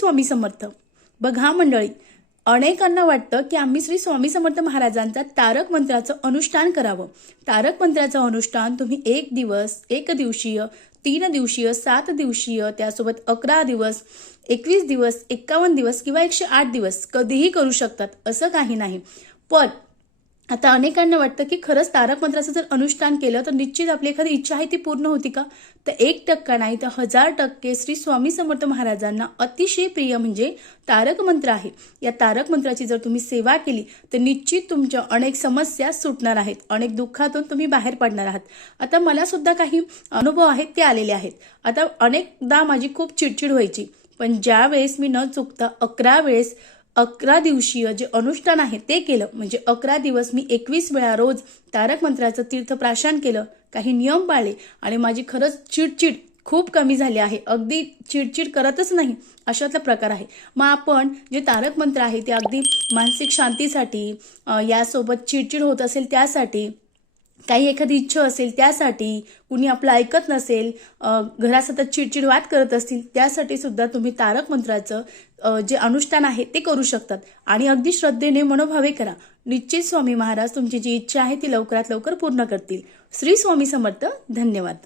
स्वामी समर्थ. बघा मंडळी अनेकांना वाटतं की आम्ही श्री स्वामी समर्थ महाराजांचा तारक मंत्राचं अनुष्ठान करावं. तारक मंत्राचं अनुष्ठान तुम्ही एक दिवस एक दिवशीय तीन दिवशीय सात दिवशीय त्यासोबत अकरा दिवस एकवीस दिवस एक्कावन्न दिवस किंवा एकशे आठ दिवस कधीही करू शकतात असं काही नाही. पण आता अनेकांना वाटतं की खरंच तारक मंत्राचं जर अनुष्ठान केलं तर निश्चित आपली एखादी इच्छा आहे ती पूर्ण होती का? तर एक टक्का नाही तर हजार टक्के श्री स्वामी समर्थ महाराजांना अतिशय प्रिय म्हणजे तारक मंत्र आहे. या तारक मंत्राची जर तुम्ही सेवा केली तर निश्चित तुमच्या अनेक समस्या सुटणार आहेत अनेक दुःखातून तुम्ही बाहेर पडणार आहात. आता मला सुद्धा काही अनुभव आहेत ते आलेले आहेत. आता अनेकदा माझी खूप चिडचिड व्हायची पण ज्या वेळेस मी न चुकता अकरा वेळेस अकरा दिवशीय जे अनुष्ठान आहे ते केलं. म्हणजे अकरा दिवस मी एकवीस वेळा रोज तारक मंत्राचं तीर्थप्राशन केलं. काही नियम पाळले आणि माझी खरंच चिडचिड खूप कमी झाली आहे. अगदी चिडचिड करतच नाही अशातला प्रकार आहे. मग आपण जे तारक मंत्र आहे ते अगदी मानसिक शांतीसाठी यासोबत चिडचिड होत असेल त्यासाठी काही एखादी इच्छा असेल त्यासाठी कुणी आपलं ऐकत नसेल अ, घरात सतत चिडचिड करत असतील त्यासाठी सुद्धा तुम्ही तारक मंत्राचं जे अनुष्ठान आहे ते करू शकतात. आणि अगदी श्रद्धेने मनोभावे करा. निश्चित स्वामी महाराज तुमची जी इच्छा आहे ती लवकरात लवकर पूर्ण करतील. श्री स्वामी समर्थ. धन्यवाद.